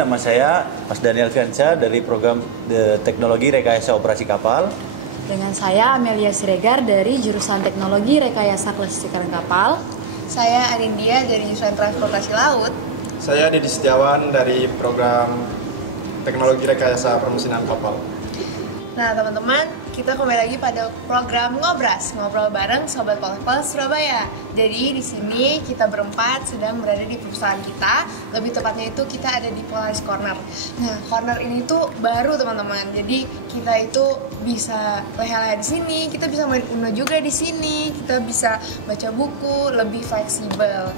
nama saya Mas Daniel Fiansyah dari program Teknologi Rekayasa Operasi Kapal. Dengan saya Amelia Siregar dari jurusan Teknologi Rekayasa Kelistrikan Kapal. Saya Anindya dari jurusan Transportasi Laut. Saya Didi Setiawan dari program Teknologi Rekayasa Permesinan Kapal. Nah teman-teman, kita kembali lagi pada program Ngobras, ngobrol bareng Sobat Polkapal Surabaya. Jadi di sini kita berempat sedang berada di perusahaan kita, lebih tepatnya itu kita ada di Polaris Corner. Nah corner ini tuh baru teman-teman, jadi kita itu bisa leha-leha di sini, kita bisa main Uno juga di sini, kita bisa baca buku, lebih fleksibel.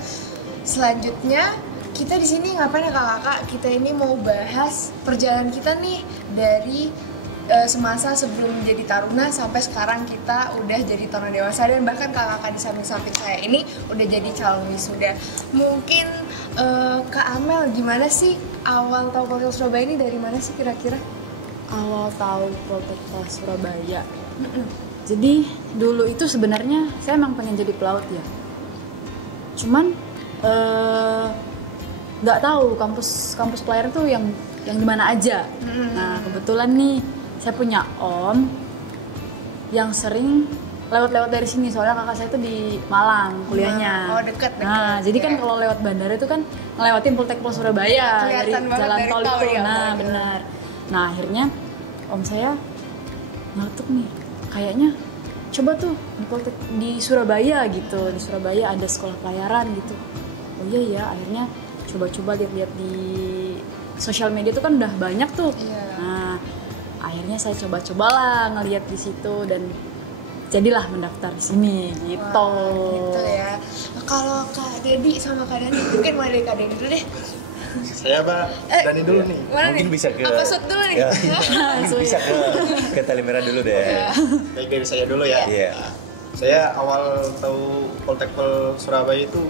Selanjutnya kita di sini ngapain ya kakak-kakak? Kita ini mau bahas perjalanan kita nih dari semasa sebelum menjadi taruna sampai sekarang kita udah jadi taruna dewasa, dan bahkan kakak-kakak di samping-samping saya ini udah jadi calon wisuda. Mungkin Kak Amel, gimana sih awal tahu Poltek Surabaya ini dari mana sih kira-kira? Awal tahu Poltek Surabaya. Jadi dulu itu sebenarnya saya emang pengen jadi pelaut ya. Cuman nggak tahu kampus pelayaran tuh yang di mana aja. Nah kebetulan nih saya punya om yang sering lewat-lewat dari sini, soalnya kakak saya tuh di Malang kuliahnya. Oh deket. Nah jadi kan kalau lewat bandara itu kan ngelewatin Poltek Surabaya dari jalan tol itu. Nah benar. Nah akhirnya om saya nyatuk nih, kayaknya coba tuh di Poltek di Surabaya gitu, di Surabaya ada sekolah pelayaran gitu. Oh iya ya, akhirnya coba-coba lihat-lihat di sosial media tuh kan udah banyak tuh. Nah akhirnya saya coba-cobalah ngelihat di situ dan jadilah mendaftar di sini gitu. Wah, gitu ya. Nah, kalau Kak Dedi sama Kak Dani, mungkin mulai dari Kak Dedi dulu deh. Saya Dani dulu nih. nih? Mungkin bisa ke apa shoot dulu nih? Ya, mungkin bisa ke tali merah dulu deh. Baik, dari saya dulu ya. Iya. Saya awal tahu Poltekpol Surabaya itu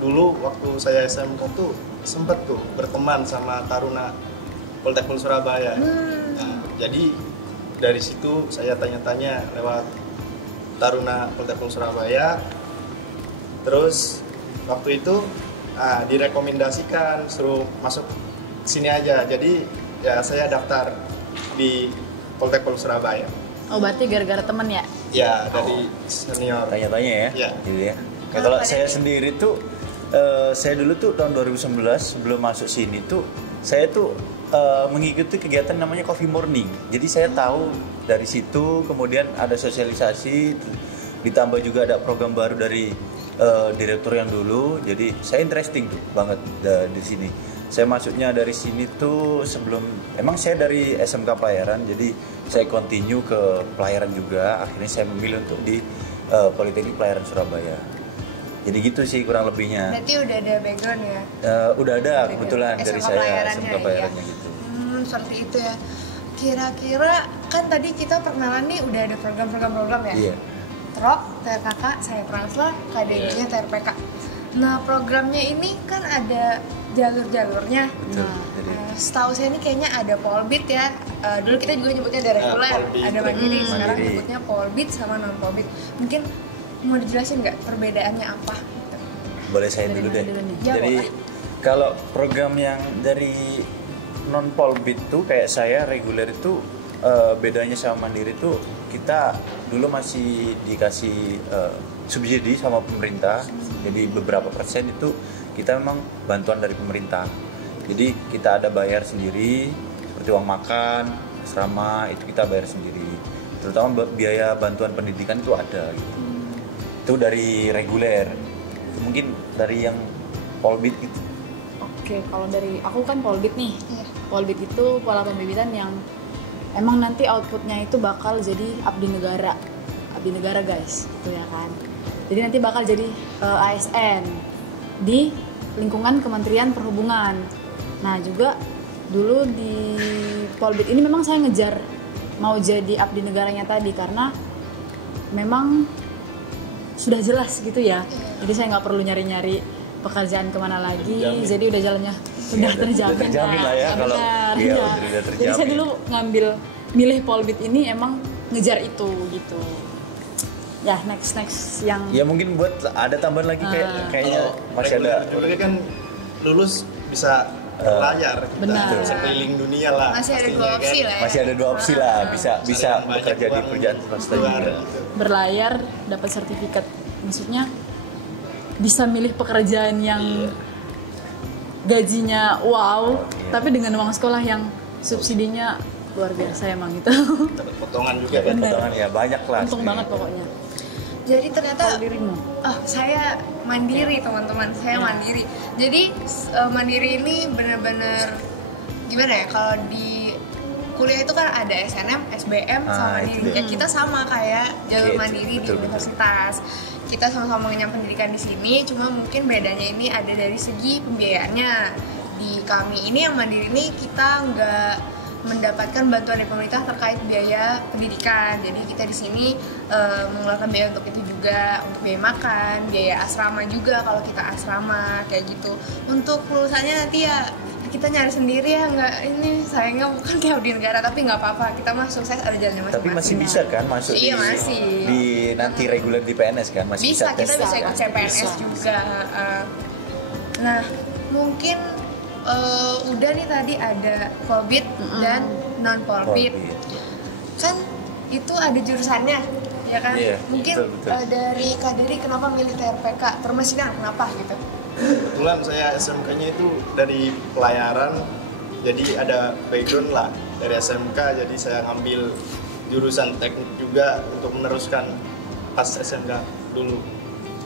dulu waktu saya SMK tuh sempet tuh berteman sama taruna Poltekpol Surabaya. Nah, jadi dari situ saya tanya-tanya lewat taruna Poltekpol Surabaya. Terus waktu itu direkomendasikan suruh masuk sini aja. Jadi ya saya daftar di Poltekpol Surabaya. Oh berarti gara-gara temen ya? Ya dari senior. Tanya-tanya ya. Iya. Gitu ya. Kalau saya sendiri tuh saya dulu tuh tahun 2019 sebelum masuk sini tuh saya tuh mengikuti kegiatan namanya Coffee Morning. Jadi saya tahu dari situ, kemudian ada sosialisasi, ditambah juga ada program baru dari direktur yang dulu. Jadi saya interesting tuh banget di sini. Saya masuknya dari sini tuh emang saya dari SMK Pelayaran, jadi saya continue ke pelayaran juga. Akhirnya saya memilih untuk di Politeknik Pelayaran Surabaya. Jadi gitu sih kurang lebihnya. Berarti udah ada background ya? Udah ada kebetulan dari saya SMK Pelayarannya ya. gitu. Seperti itu ya. Kira-kira kan tadi kita perkenalan nih udah ada program ya? Iya. TROK, TRKK, saya Transla, KDG-nya TRPK. Nah programnya ini kan ada jalur-jalurnya. Betul. Setahu saya ini kayaknya ada Polbit ya. Dulu kita juga nyebutnya ada reguler, ada mandiri. Sekarang nyebutnya Polbit sama non Polbit. Mungkin mau dijelasin nggak perbedaannya apa? Boleh saya dulu deh. Ya, Jadi kalau program yang dari non Polbit tuh kayak saya reguler itu bedanya sama mandiri tuh kita dulu masih dikasih subsidi sama pemerintah. Jadi beberapa persen itu kita memang bantuan dari pemerintah. Jadi kita ada bayar sendiri seperti uang makan, asrama itu kita bayar sendiri. Terutama biaya bantuan pendidikan itu ada gitu. Itu dari reguler. Mungkin dari yang Polbit gitu. Oke, kalau dari aku kan Polbit nih. Iya. Polbit itu pola pembibitan yang emang nanti outputnya itu bakal jadi abdi negara guys, itu ya kan. Jadi nanti bakal jadi ASN di lingkungan Kementerian Perhubungan. Nah juga dulu di Polbit ini memang saya ngejar mau jadi abdi negaranya tadi karena memang sudah jelas gitu ya. Jadi saya nggak perlu nyari-nyari pekerjaan kemana lagi. Jadi udah jalannya sudah terjamin lah ya kalau udah terjamin. Jadi saya dulu milih Polbit ini emang ngejar itu gitu. Ya next yang Ya mungkin buat ada tambahan lagi kayaknya masih ada. Juga kan lulus bisa berlayar, kita Benar. sekeliling dunia lah. Masih ada pastinya dua opsi kan. lah ya. Masih ada dua opsi lah, bisa Cari banyak bekerja di uang pekerjaan swasta luar, juga. gitu. Berlayar dapat sertifikat, maksudnya bisa milih pekerjaan yang gajinya wow, tapi dengan uang sekolah yang subsidinya luar biasa emang gitu. Dapat potongan juga Ya, kan. Benar. potongan ya banyak lah. Untung banget pokoknya. Jadi ternyata Kalau dirimu? saya mandiri teman-teman, saya mandiri. Jadi mandiri ini benar-benar gimana ya? Kalau di kuliah itu kan ada SNM, SBM, sama itu mandiri. dia. Ya kita sama kayak jalur Oke, mandiri di betul, betul. universitas. Kita sama-sama mengenyam pendidikan di sini, cuma mungkin bedanya ini ada dari segi pembiayaannya. Di kami ini yang mandiri ini kita nggak mendapatkan bantuan dari pemerintah terkait biaya pendidikan. Jadi kita di sini mengeluarkan biaya untuk itu juga, untuk biaya makan, biaya asrama juga kalau kita asrama kayak gitu. Untuk lulusannya nanti ya kita nyari sendiri ya, nggak ini sayangnya bukan kayak di negara, tapi nggak apa-apa, kita mah sukses ada jalannya masing-masing. Tapi masih bisa kan masuk Iya, masih. di nanti reguler di PNS kan masih bisa, tes. kita bisa ikut CPNS Bisa, juga. Nah mungkin udah nih tadi ada Polbid dan non Polbid. Kan itu ada jurusannya ya kan. Iya, Mungkin betul. dari Kak Dery kenapa milih TRPK permesinan, kenapa gitu? Kebetulan saya SMK-nya itu dari pelayaran, jadi ada background lah dari SMK, jadi saya ngambil jurusan teknik juga untuk meneruskan pas SMK dulu.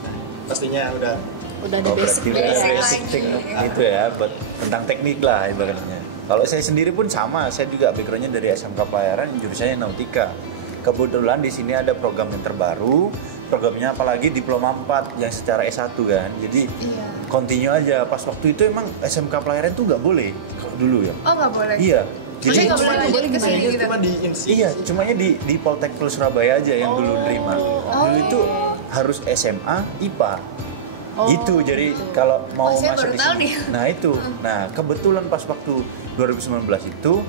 Nah, pastinya udah Udah ada basic Berarti udah ya. basic. basic lagi. gitu ya, buat tentang teknik lah ibaratnya. Kalau saya sendiri pun sama, saya juga backgroundnya dari SMK Pelayaran, jurusannya Nautika. Kebetulan di sini ada program yang terbaru, programnya apalagi diploma 4 yang secara S1 kan. Jadi Iya. continue aja. Pas waktu itu emang SMK Pelayaran tuh nggak boleh kalau dulu ya. Oh nggak boleh. Iya. Jadi Jadi nggak boleh lanjut ke sini gitu. cuma di insi. iya, cumanya di Poltekpol Surabaya aja yang dulu nerima. Dulu itu harus SMA IPA. Oh, Gitu, jadi kalau mau saya masuk baru di tahu sini. nih. Nah itu, nah kebetulan pas waktu 2019 itu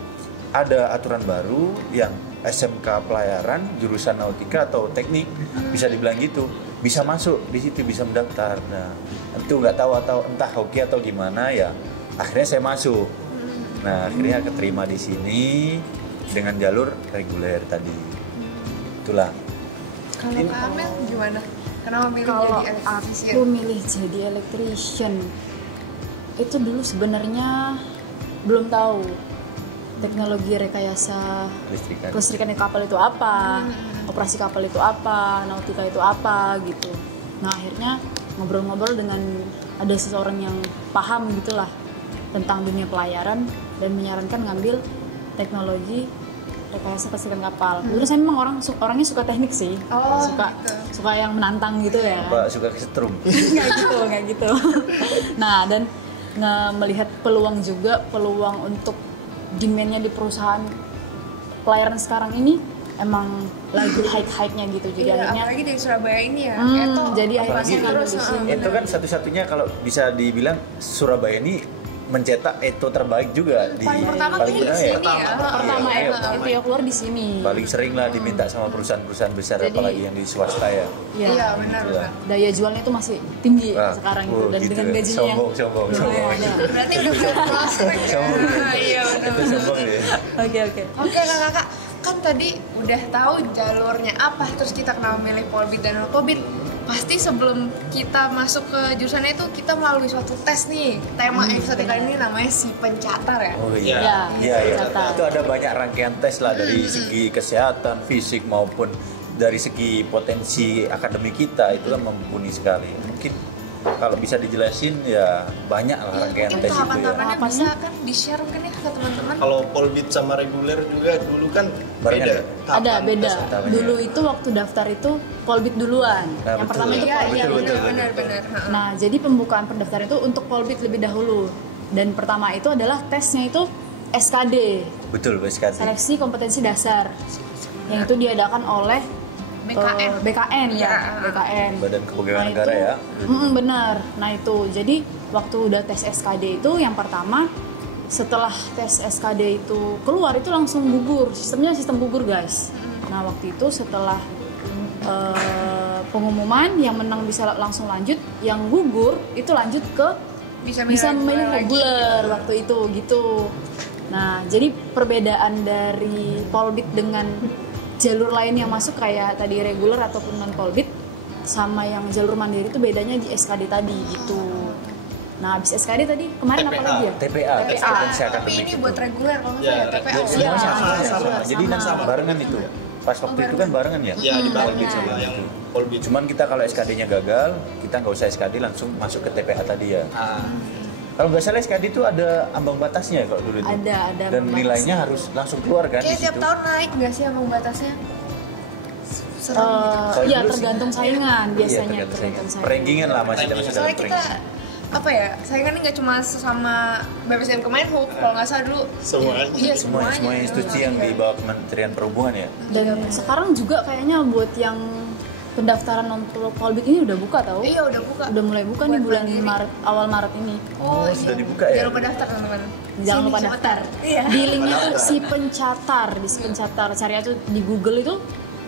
ada aturan baru yang SMK Pelayaran jurusan Nautika atau teknik bisa dibilang gitu, bisa masuk di situ, bisa mendaftar. Nah itu nggak tahu atau entah hoki atau gimana ya, akhirnya saya masuk. Nah akhirnya keterima di sini dengan jalur reguler tadi. Itulah. Kalau Kak Amel gimana? Kenapa milih Kalau jadi electrician? aku milih jadi electrician itu dulu sebenarnya belum tahu teknologi rekayasa Listrikan. kelistrikan di kapal itu apa, operasi kapal itu apa, nautika itu apa gitu. Nah akhirnya ngobrol-ngobrol dengan ada seseorang yang paham gitulah tentang dunia pelayaran dan menyarankan ngambil teknologi rekayasa kelistrikan kapal. Dulu saya memang orangnya suka teknik sih, Oh, suka yang menantang gitu ya. Pak suka kesetrum. nggak gitu. Nah dan melihat peluang juga, peluang untuk demand-nya di perusahaan pelayaran sekarang ini emang lagi high-nya gitu. Jadi Iya, akhirnya apalagi di Surabaya ini ya. jadi apalagi akhirnya terus di sini. Itu kan satu-satunya kalau bisa dibilang Surabaya ini mencetak Eto terbaik juga di paling pertama paling kayaknya di ya. sini ya. pertama Iya, itu ya keluar di sini. paling sering lah diminta sama perusahaan-perusahaan besar Jadi- apalagi yang di swasta ya. Iya, benar Gitu lah. benar. Daya jualnya itu masih tinggi Wah, sekarang gitu dan gitu dengan ya. gajinya yang Sombong. lumayan. Berarti udah punya prospek ya. Sombong. Iya, benar. Itu sombong ya. Oke. Oke kakak, kan tadi udah tahu jalurnya apa, terus kita kenapa milih Polbid dan non Polbid. Pasti sebelum kita masuk ke jurusannya itu kita melalui suatu tes nih. Tema episode kali ini namanya si pencatar ya. Oh Iya, iya. Iya. catat. Itu ada banyak rangkaian tes lah dari segi kesehatan, fisik maupun dari segi potensi akademik kita itu kan mumpuni sekali. Mungkin kalau bisa dijelasin ya banyak lah rangkaian Mungkin tes itu ya. tahapan-tahapannya Tahapannya? bisa kan di-share mungkin ya ke teman-teman. Kalau Polbid sama reguler juga dulu kan Barengan beda. ya? Ada Tahapan beda. tesnya. Tahapannya. Dulu itu waktu daftar itu Polbid duluan. Nah, Yang betul. pertama itu Iya, Polbid. iya, betul. benar. Nah, jadi pembukaan pendaftaran itu untuk Polbid lebih dahulu. Dan pertama itu adalah tesnya itu SKD, Betul, sekali. seleksi kompetensi dasar. Yang itu diadakan oleh BKN. BKN ya, Ya. BKN. Badan Kepegawaian Negara ya. Benar. Nah itu, jadi waktu udah tes SKD itu yang pertama, setelah tes SKD itu keluar itu langsung gugur. Sistemnya sistem gugur guys. Nah waktu itu setelah pengumuman yang menang bisa langsung lanjut, yang gugur itu lanjut ke bisa memilih lagi. reguler waktu itu gitu. Nah, jadi perbedaan dari polbit dengan jalur lain yang masuk kayak tadi reguler ataupun non polbit sama yang jalur mandiri itu bedanya di SKD tadi gitu. Nah, habis SKD tadi kemarin apa lagi ya? TPA, kompetensi Tapi akademik ini itu. buat reguler kalau nggak Ya, salah TPA. ya, Iya, sama. Jadi nanti barengan itu. Pas waktu itu kan barengan ya. Ya dibagi Barengan. sama yang polbit. Cuman kita kalau SKD-nya gagal, kita nggak usah SKD langsung masuk ke TPA tadi ya. Kalau nggak salah SKD itu ada ambang batasnya kalau dulu itu. Ada Dan ambang nilainya harus langsung keluar kan Kayak di tiap situ. tahun naik nggak sih ambang batasnya? Serem gitu. Kalau Iya, dulu sih- tergantung saingan Iya, biasanya, tergantung tergantung saingan. saingan. Rankingan lah masih dalam Rankingan. Soalnya kita ranking. apa ya, saingannya nggak cuma sama BPSDM Kemenhub, kalau nggak salah dulu. Semuanya. Iya, Semua institusi yang di bawah Kementerian Perhubungan ya. Dan sekarang juga kayaknya buat yang pendaftaran non polbit ini udah buka tau? Iya, udah buka. Udah mulai buka nih Buat bulan mandiri. Maret, awal Maret ini. Oh, sudah iya. dibuka ya? Jangan lupa daftar teman-teman. Jangan Sini, lupa cepetan. daftar. Iya. Di link itu si pencatar, di si pencatar. Cari aja di Google itu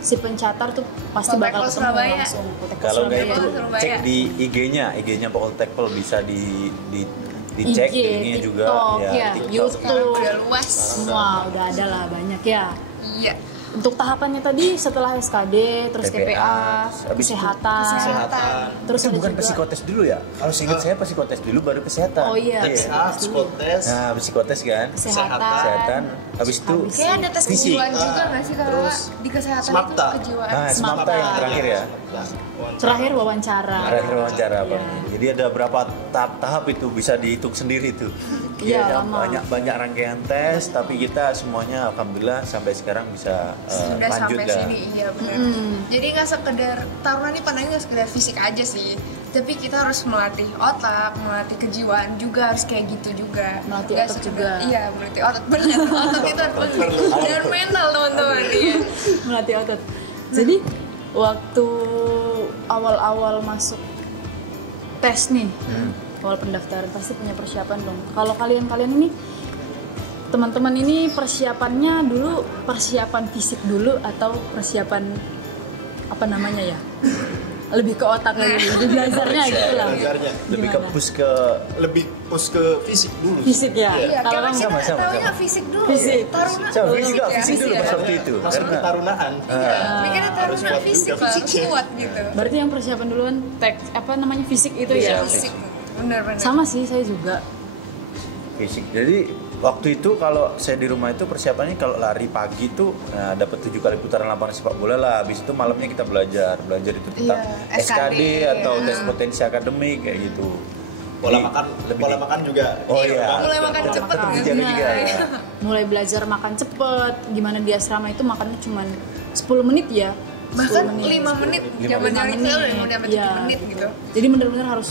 si pencatar tuh pasti bakal Poltekpol ketemu Surabaya. langsung. Poltekpol Kalau nggak Surabaya. itu Surabaya. cek di IG-nya Poltekpol bisa dicek IG, ini juga TikTok, ya, TikTok. YouTube, Udah luas. semua udah ada lah banyak ya. Iya. Untuk tahapannya tadi setelah SKD, terus TPA, habis itu kesehatan, terus Itu ada bukan juga psikotes dulu ya? Kalau seingat saya psikotes dulu baru kesehatan. Oh iya, TPA, psikotes, Nah, psikotes kan. kesehatan, Habis itu Habis Kayak ada tes fisik. kejiwaan juga nggak sih kalau Terus di kesehatan Smapta. itu kejiwaan? Nah, Smapta yang terakhir ya. terakhir wawancara. Terakhir wawancara Iya. Bang. Jadi ada berapa tahap itu bisa dihitung sendiri tuh. Iya, Ada lama. banyak rangkaian tes, tapi kita semuanya alhamdulillah sampai sekarang bisa Sudah lanjut sampai dah. sini, iya benar. Jadi nggak sekedar Taruna ini pandangnya nggak sekedar fisik aja sih, tapi kita harus melatih otak, melatih kejiwaan juga harus kayak gitu juga. Melatih Nggak otak sekedar- juga. Iya, melatih otak benar. Otak itu harus penting. Dan mental teman-teman. Iya. Melatih otot. Jadi waktu awal-awal masuk tes nih, awal pendaftaran pasti punya persiapan dong. Kalau kalian ini teman-teman ini persiapannya dulu persiapan fisik dulu atau persiapan apa namanya ya? Lebih ke otak lagi, lebih belajarnya gitu lah. Belajarnya. Lebih ke Gimana? push ke Lebih push ke fisik dulu. Fisik ya. Iya, Kalau karena kamu kita sama-sama. tahunya fisik dulu. Fisik. Taruna. Sama, dulu fisik ya. fisik dulu ya. pas waktu itu. Masuk Karena ketarunaan. Mikirnya Harus taruna kuat fisik juga lah, harus fisiknya. kuat gitu. berarti yang persiapan duluan apa namanya fisik itu ya. Fisik. Benar-benar. Sama sih saya juga. fisik. Jadi waktu itu kalau saya di rumah itu persiapannya kalau lari pagi itu dapat 7 kali putaran lapangan sepak bola lah. Habis itu malamnya kita belajar itu tentang Iya, SKD SKD, atau tes potensi akademik kayak gitu. Pola Jadi, makan, lebih pola di- makan juga. Oh iya. Mulai makan Tetap- cepet tetap kan? dijaga juga. Nah, mulai belajar makan cepet, gimana di asrama itu makannya cuma 10 menit ya. Bahkan 10 5 menit, Lima zaman menit. kita udah sampai 7 Iya. menit gitu. Jadi benar-benar harus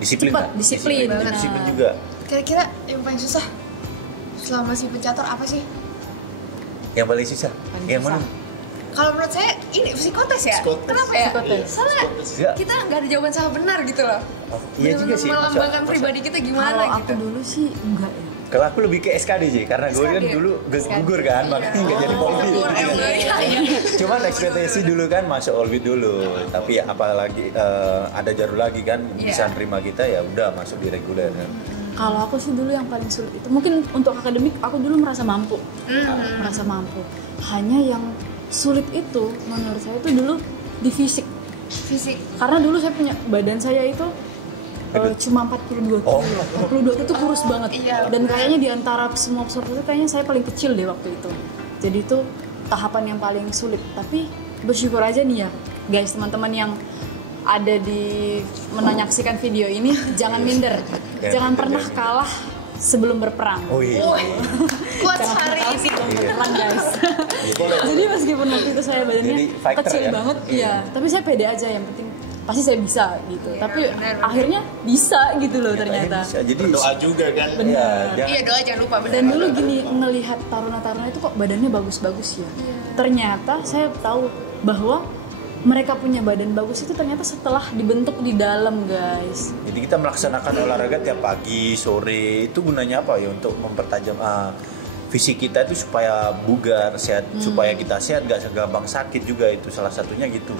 Disiplin cepat, kan? disiplin, benar. Disiplin juga. Kira-kira yang paling susah selama si pencatur apa sih? Yang paling susah. Paling Yang susah. mana? Kalau menurut saya ini psikotes ya. Psikotes. Kenapa ya? Psikotes. Soalnya Ya. kita nggak ada jawaban salah benar gitu loh. Oh, iya juga sih. Melambangkan Masa- pribadi kita Kalau gimana aku gitu. dulu sih enggak ya. Kalau aku lebih ke SKD sih, karena gue kan SKD. dulu gugur kan, makanya nggak jadi polri. Gugur, iya. Cuman ekspektasi dulu kan masuk Olbit dulu, tapi apalagi ada jalur lagi kan bisa Iya. nerima kita ya udah masuk di reguler kan. Kalau aku sih dulu yang paling sulit itu mungkin untuk akademik aku dulu merasa mampu. Merasa mampu. Hanya yang sulit itu menurut saya itu dulu di fisik. Fisik. Karena dulu saya punya badan saya itu cuma 42 kilo. Oh. 42 itu kurus banget. Iya, Dan kayaknya di antara semua peserta itu kayaknya saya paling kecil deh waktu itu. Jadi itu tahapan yang paling sulit. Tapi bersyukur aja nih ya, guys, teman-teman yang ada di menyaksikan video ini jangan minder. Jangan pernah kalah sebelum berperang. Oh iya. Kuat hari ini. Berperang, guys. Jadi meskipun waktu itu saya badannya Jadi fighter kecil ya? banget, iya. Tapi saya pede aja, yang penting pasti saya bisa gitu. Iya, Tapi benar. akhirnya bisa gitu loh ternyata. Bisa. Jadi Berdoa juga kan. ya, jangan, Iya, doa jangan lupa benar. Dan dulu gini, ngelihat taruna-taruna itu kok badannya bagus-bagus ya. Ternyata saya tahu bahwa mereka punya badan bagus itu ternyata setelah dibentuk di dalam, guys. jadi kita melaksanakan olahraga tiap pagi, sore itu gunanya apa ya untuk mempertajam fisik kita itu supaya bugar, sehat, supaya kita sehat, gak gampang sakit juga itu salah satunya gitu.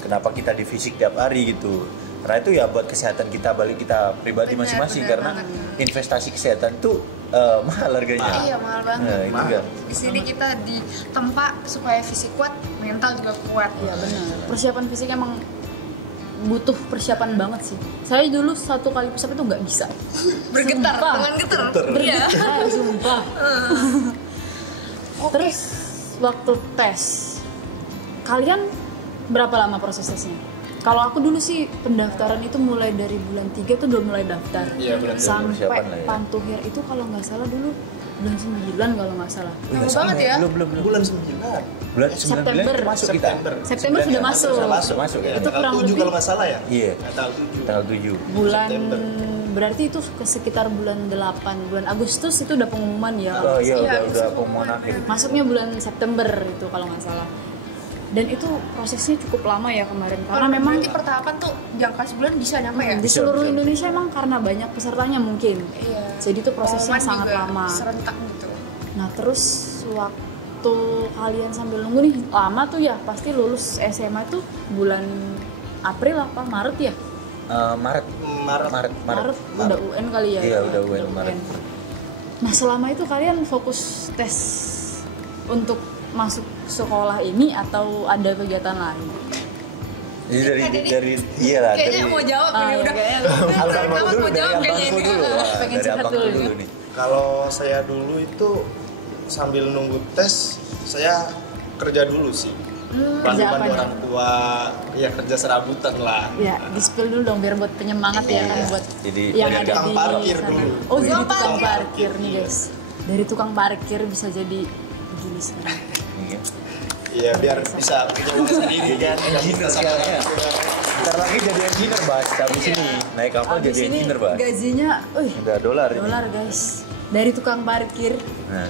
Kenapa kita di fisik tiap hari gitu. Karena itu ya buat kesehatan kita, balik kita pribadi Benar, masing-masing, benar karena banget. investasi kesehatan itu mahal harganya. Iya, mahal banget. Nah, itu Mahal. kan. Di sini kita ditempa supaya fisik kuat, mental juga kuat. Iya benar. Persiapan fisik emang butuh persiapan banget sih. Saya dulu 1 kali pusat itu nggak bisa. Bergetar Sumpah. dengan getar. Iya. Bergetar, sumpah. Terus waktu tes, kalian berapa lama proses tesnya? Kalau aku dulu sih pendaftaran itu mulai dari bulan 3 tuh udah mulai daftar. Iya, bulan 3 sampai persiapan lah ya. pantuhir itu kalau nggak salah dulu bulan 9 kalau nggak salah. Lama banget ya. Belum. Bulan 9. Bulan 9 September. masuk kita. September sudah masuk. Masuk ya. Itu Tanggal kurang 7 lebih- kalau nggak salah ya? Iya. Tanggal 7. Tanggal 7. Bulan September. berarti itu ke sekitar bulan 8, bulan Agustus itu udah pengumuman ya. Oh iya, Iya, udah bisa pengumuman akhir. Masuknya bulan September itu kalau nggak salah. Dan itu prosesnya cukup lama ya kemarin karena memang nanti pertahapan tuh jangka sebulan bisa nyampe ya. di Bisa, seluruh bisa. Indonesia emang karena banyak pesertanya mungkin. Iya. Jadi itu prosesnya Pengumuman sangat juga lama. Serentak gitu. Nah terus waktu kalian sambil nunggu nih lama tuh ya pasti lulus SMA tuh bulan April apa Maret ya? Maret. Udah UN kali ya? Iya, udah UN Maret. Nah selama itu kalian fokus tes untuk masuk sekolah ini atau ada kegiatan lain? Jadi dari iya lah Kayaknya dari mau jawab Ah, ini ya, udah. kayaknya abang Abang dulu, mau dari jawab abangku kayaknya ini. dulu. Wah, Pengen dari curhat abangku dulu dulu ya. nih. Kalau saya dulu itu sambil nunggu tes, saya kerja dulu sih. Kerja apa Bantu nih? orang tua, ya kerja serabutan lah. Ya, di spill dulu dong biar buat penyemangat ya kan buat Jadi yang dari ada tukang di parkir sana. dulu. Oh, jadi Tukang tukang parkir. parkir nih, guys. Dari tukang parkir bisa jadi begini sekarang. Iya. Iya, biar bisa punya uang sendiri kan. Engineer kayaknya. Ntar lagi jadi engineer, Bas. Habis ini naik kapal Abis jadi ini engineer, Bas. gajinya, Udah dolar ini. dolar guys. Dari tukang parkir Nah,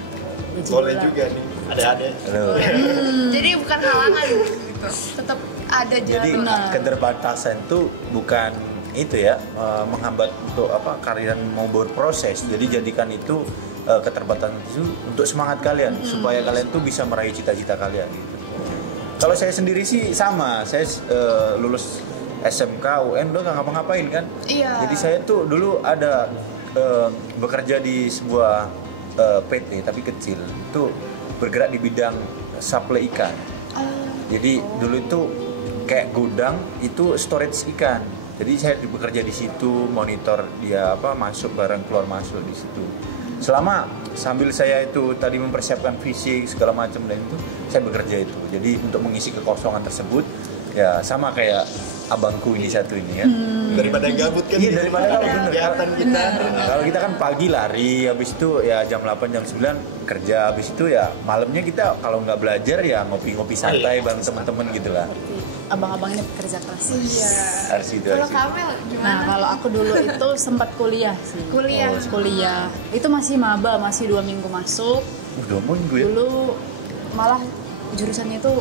gaji Boleh dolar. juga nih, adik-adik. halo. Jadi bukan halangan gitu. Tetap ada jalan. Jadi Benar. keterbatasan itu bukan itu ya menghambat untuk apa kalian mau berproses. Jadi jadikan itu keterbatasan itu untuk semangat kalian supaya kalian tuh bisa meraih cita-cita kalian gitu. Kalau saya sendiri sih sama, saya lulus SMK UN udah nggak ngapa-ngapain kan. Iya. Jadi saya tuh dulu ada bekerja di sebuah PT tapi kecil, itu bergerak di bidang supply ikan. Jadi dulu itu kayak gudang itu storage ikan. Jadi saya bekerja di situ, monitor dia apa masuk barang keluar masuk di situ. Selama sambil saya itu tadi mempersiapkan fisik segala macam dan itu saya bekerja itu. Jadi untuk mengisi kekosongan tersebut ya sama kayak abangku ini satu ini ya. Daripada gabut kan. Iya, daripada gabut, bener. kegiatan kita. Nah, kalau kita kan pagi lari, habis itu ya jam 8 jam 9 kerja, habis itu ya malamnya kita kalau nggak belajar ya ngopi-ngopi santai bareng teman-teman gitu lah. Seperti abang-abang ini pekerja keras. Iya. Harus itu. Kalau harus itu. Kamel Nah, gimana? kalau aku dulu itu sempat kuliah sih. Kuliah. Kuliah. Itu masih maba, masih 2 minggu masuk. Udah minggu ya. Dulu malah jurusannya itu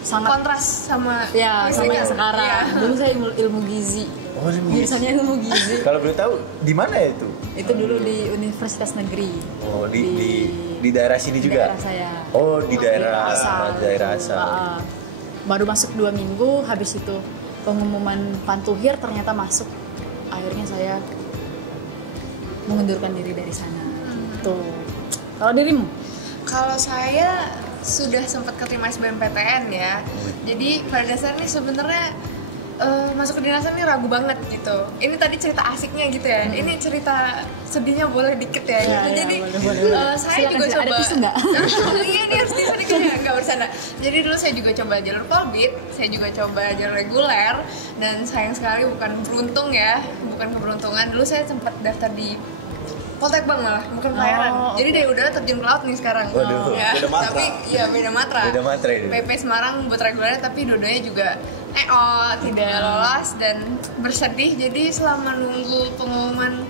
sangat Kontras sama ya sama yang sekarang. Iya. Dulu saya ilmu gizi. Oh, ilmu gizi. Jurusannya ilmu gizi. Kalau boleh tahu di mana ya itu? Itu dulu di Universitas Negeri. Oh, di daerah sini Di juga. daerah saya. Oh, di daerah daerah gitu. asal. Baru masuk 2 minggu, habis itu pengumuman pantuhir ternyata masuk. Akhirnya saya mengundurkan diri dari sana. Gitu. Kalau dirimu? Kalau saya sudah sempat keterima SBMPTN ya. Jadi pada dasarnya sebenarnya masuk ke dinasan ini ragu banget gitu. Ini tadi cerita asiknya gitu ya. Ini cerita sedihnya boleh dikit ya. Ya, gitu. ya, Jadi boleh. saya Silakan, juga silakan. coba. Ada tisu nggak? Iya, ini harus tisu nih kayaknya. Nggak bersanda. Jadi dulu saya juga coba jalur Polbit, saya juga coba jalur reguler, dan sayang sekali bukan beruntung ya, bukan keberuntungan. Dulu saya sempat daftar di Poltek Bang malah, bukan pelayaran. Oh, Jadi dari udara terjun ke laut nih sekarang. Waduh, Ya, beda matra. tapi ya beda matra. Beda matra ini. PP Semarang buat reguler tapi dua-duanya juga tidak lolos dan bersedih. Jadi selama nunggu pengumuman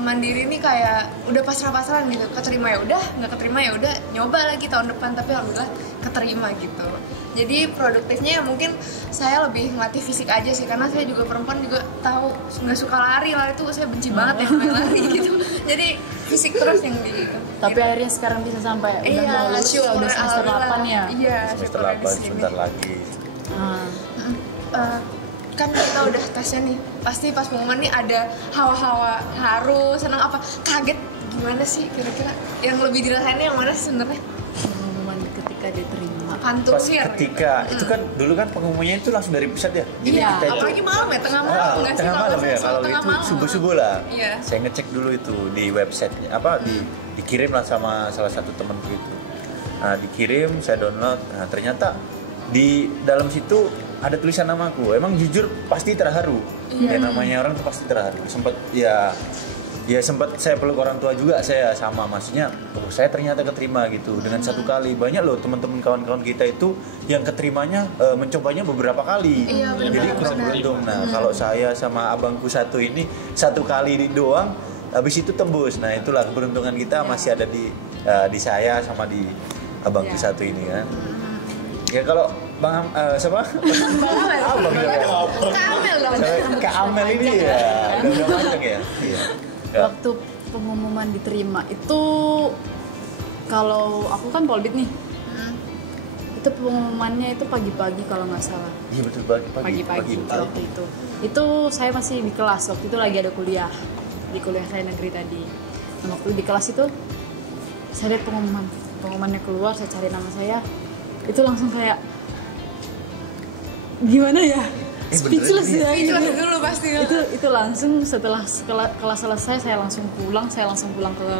mandiri ini kayak udah pasrah-pasrahan gitu. Keterima ya udah, nggak keterima ya udah, nyoba lagi tahun depan tapi alhamdulillah keterima gitu. Jadi produktifnya ya mungkin saya lebih ngelatih fisik aja sih, karena saya juga perempuan juga tahu nggak suka lari tuh saya benci banget yang main lari gitu. Jadi fisik terus yang di Tapi akhirnya sekarang bisa sampai udah mau lulus ya, syukur, udah semester 8 ya. Iya, Semester syukur di 8 sini. sebentar lagi. Nah, kan kita udah tesnya nih, pasti pas pengumuman nih ada hawa-hawa haru, senang apa, kaget, gimana sih kira-kira yang lebih dirasain yang mana sih sebenarnya? Pengumuman ketika diterima. Pantul Pas sih ya. ketika itu kan dulu kan pengumumannya itu langsung dari pusat ya. Jadi Iya, kita itu Apalagi malam ya, tengah malam nggak sih? tengah malam ya, kalau tengah itu malam. subuh-subuh lah. Iya. Saya ngecek dulu itu di websitenya, apa dikirim lah sama salah satu temanku itu. Nah, dikirim, saya download. Nah, ternyata di dalam situ ada tulisan namaku. Emang jujur pasti terharu. Ya namanya orang tuh pasti terharu. Sempat sempat saya peluk orang tua juga, saya sama maksudnya saya ternyata keterima gitu dengan satu kali. Banyak loh teman-teman kawan-kawan kita itu yang keterimanya mencobanya beberapa kali. Iya, benar, Jadi kurang benar. beruntung. Nah, kalau saya sama abangku satu ini satu kali doang, habis itu tembus. Nah, itulah keberuntungan kita masih ada di saya sama di abangku satu ini kan. Ya kalau Bang siapa? Abang ya. Kamel dong. Kak Amel ini ya. Udah panjang ya. Iya. Ya. Waktu pengumuman diterima itu, kalau aku kan polbit nih, itu pengumumannya itu pagi-pagi kalau nggak salah. Iya betul pagi-pagi. Waktu itu saya masih di kelas, waktu itu lagi ada kuliah di kuliah saya negeri tadi. Nah, waktu di kelas itu saya lihat pengumumannya keluar, saya cari nama saya, itu langsung kayak gimana ya, speechless ya Itu gitu. dulu pasti. Itu langsung setelah kelas selesai saya langsung pulang ke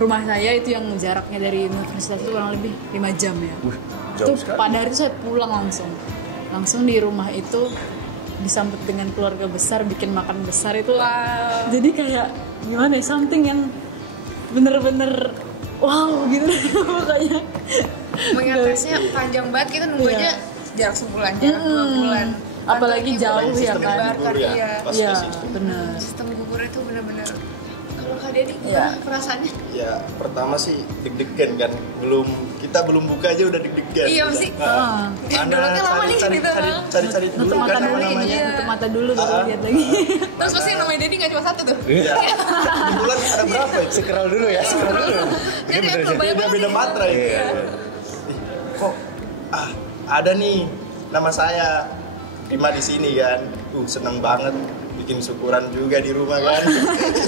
rumah saya, itu yang jaraknya dari universitas itu kurang lebih 5 jam ya. Jauh Itu sekali. pada hari itu saya pulang langsung di rumah itu disambut dengan keluarga besar, bikin makan besar itu. Wow. Jadi kayak gimana ya, something yang bener-bener wow gitu makanya. Mengatesnya panjang banget, kita nunggu aja jarak sebulan, jarak 2 bulan. Apalagi jauh ya Sistem kan. barter, Gugur ya, iya. pas Iya, tes itu. benar. Sistem gugur itu benar-benar. Kalau Kak Dedi Iya. gimana perasaannya? Ya pertama sih deg-degan kan, kita belum buka aja udah deg-degan. Iya, Udah, mesti. nah, Dulu kan lama nih gitu, Bang. cari dulu Nutup kan mata nama dulu, namanya. nutup mata dulu baru lihat lagi. Terus pasti namanya Dedi nggak cuma satu tuh. Iya. Kebetulan ada berapa itu? Scroll dulu ya, scroll dulu. Jadi aku banyak Beda banget. matra ya. Iya. Kok ada nih nama saya terima di sini kan. Seneng banget, bikin syukuran juga di rumah kan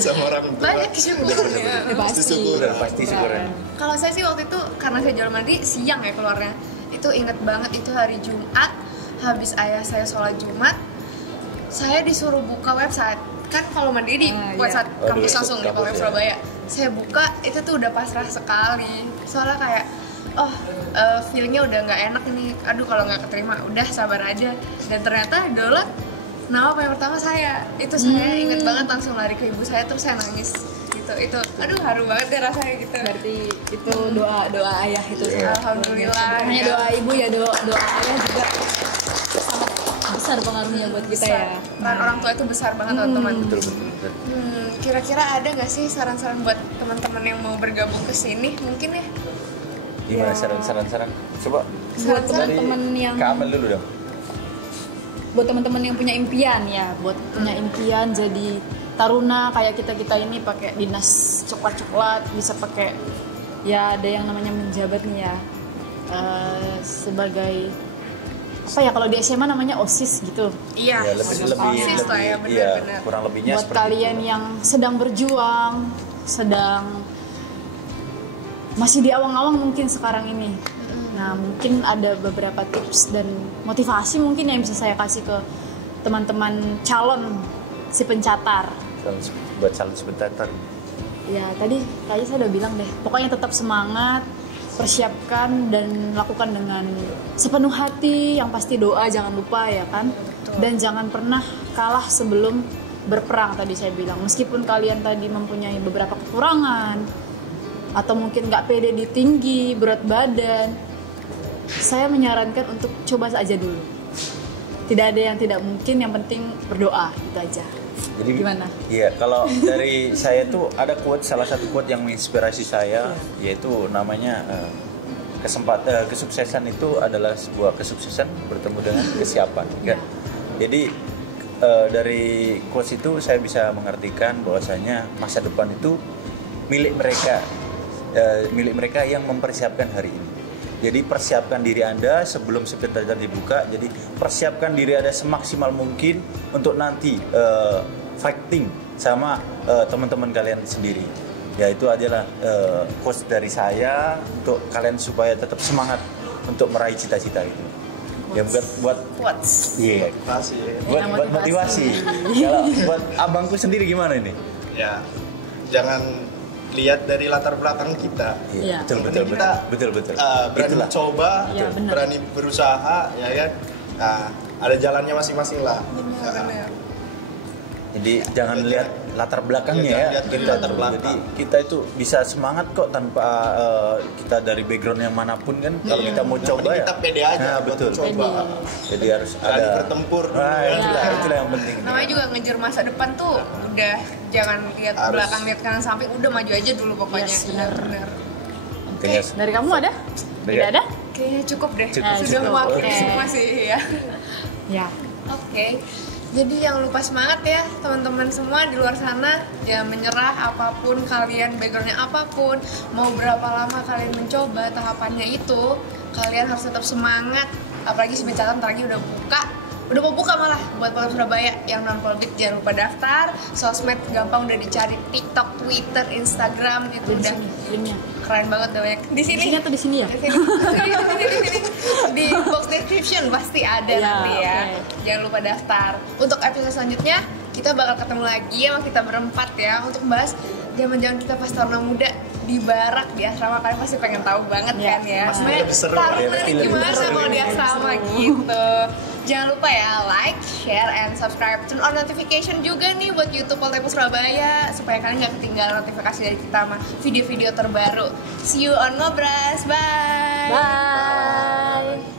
sama orang tua. Banyak syukurnya. Ya, pasti. syukuran. Pasti syukuran. Kalau saya sih waktu itu karena saya jual mandi siang ya keluarnya. Itu inget banget, itu hari Jumat, habis ayah saya sholat Jumat, saya disuruh buka website. Kan kalau mandi di website Oh, kampus di langsung di kampus Polres ya. Surabaya. Saya buka, itu tuh udah pasrah sekali. Soalnya kayak feelingnya udah nggak enak nih. Aduh kalau nggak keterima, udah sabar aja. Dan ternyata download nama yang pertama saya. Itu saya inget banget, langsung lari ke ibu saya, terus saya nangis. Gitu. Itu aduh haru banget deh rasanya gitu. Berarti itu doa ayah itu Iya. Alhamdulillah. hanya ya. doa ibu ya, doa ayah juga sangat besar pengaruhnya buat kita ya. Peran orang tua itu besar banget teman-teman. Betul. Kira-kira ada nggak sih saran-saran buat teman-teman yang mau bergabung ke sini? Mungkin ya. Gimana saran? Coba Buat dari teman-teman yang Kak Amel dulu dong. buat teman-teman yang punya impian ya, buat punya impian jadi taruna kayak kita ini pakai dinas coklat bisa pakai ya, ada yang namanya menjabat nih ya, sebagai apa ya, kalau di SMA namanya OSIS gitu. Iya. Ya, OSIS lah ya, benar-benar. kurang lebihnya Buat seperti kalian itu. yang sedang berjuang, sedang masih di awang-awang mungkin sekarang ini. Nah, mungkin ada beberapa tips dan motivasi mungkin yang bisa saya kasih ke teman-teman calon si pencatar. Buat calon sebentar. Ya, tadi kayaknya saya udah bilang deh. Pokoknya tetap semangat, persiapkan dan lakukan dengan sepenuh hati, yang pasti doa jangan lupa ya kan. Dan jangan pernah kalah sebelum berperang, tadi saya bilang. Meskipun kalian tadi mempunyai beberapa kekurangan atau mungkin nggak pede di tinggi, berat badan, saya menyarankan untuk coba saja dulu. Tidak ada yang tidak mungkin, yang penting berdoa, itu aja. Jadi Gimana? Iya, kalau dari saya tuh ada salah satu quote yang menginspirasi saya, yaitu namanya kesuksesan itu adalah sebuah kesuksesan bertemu dengan kesiapan. Kan? Jadi dari quotes itu saya bisa mengartikan bahwasanya masa depan itu milik mereka yang mempersiapkan hari ini. Jadi persiapkan diri Anda sebelum sekretariat dibuka. Jadi persiapkan diri Anda semaksimal mungkin untuk nanti fighting sama teman-teman kalian sendiri. Ya itu adalah quotes dari saya untuk kalian supaya tetap semangat untuk meraih cita-cita itu. Ya buat Quotes. iya. Motivasi ya. Buat motivasi. Kalau buat abangku sendiri gimana ini? Ya, jangan lihat dari latar belakang kita. Iya. Betul betul Kita, betul betul. berani Itulah. coba, Iya, benar. berani berusaha, ya kan. Nah, ada jalannya masing-masing lah. Benar-benar. Jadi jangan lihat latar belakangnya Jangan ya. lihat dari latar belakang. Jadi kita itu bisa semangat kok tanpa kita dari background yang manapun kan. Kalau kita mau Yang coba penting ya. kita pede aja Nah, buat betul. coba. Jadi harus Berani ada bertempur dulu. Nah, ya. itulah yang penting. Namanya juga ngejar masa depan tuh udah jangan lihat Harus. belakang, lihat kanan samping, udah maju aja dulu pokoknya. Yes, benar. Benar. Makanya Dari kamu ada? Dari- Tidak ada? Kayaknya cukup deh. Cukup. Sudah Cukup. mewakili Oke. semua sih ya. Ya. Oke. Jadi jangan lupa semangat ya teman-teman semua di luar sana. Jangan menyerah apapun kalian, backgroundnya apapun, mau berapa lama kalian mencoba tahapannya itu, kalian harus tetap semangat. Apalagi sebentar lagi udah mau buka malah buat Poltek Surabaya yang non polbit. Jangan lupa daftar. Sosmed gampang udah dicari, TikTok, Twitter, Instagram gitu Di udah sini linknya. keren banget udah banyak. Di Di sini sini atau di sini ya? di sini. Di box description pasti ada Ya, nanti ya. oke. Jangan lupa daftar. Untuk episode selanjutnya kita bakal ketemu lagi sama kita berempat ya untuk bahas zaman-zaman kita pas taruna muda di barak di asrama. Kalian pasti pengen tahu banget Ya, kan ya. pasti Sebenarnya lebih seru. taruna Ya, pasti nih lebih gimana seru. kalau di asrama gitu. Jangan lupa ya like, share, and subscribe. Turn on notification juga nih buat YouTube Poltek Surabaya supaya kalian nggak ketinggalan notifikasi dari kita sama video-video terbaru. See you on Ngobras. Bye. Bye.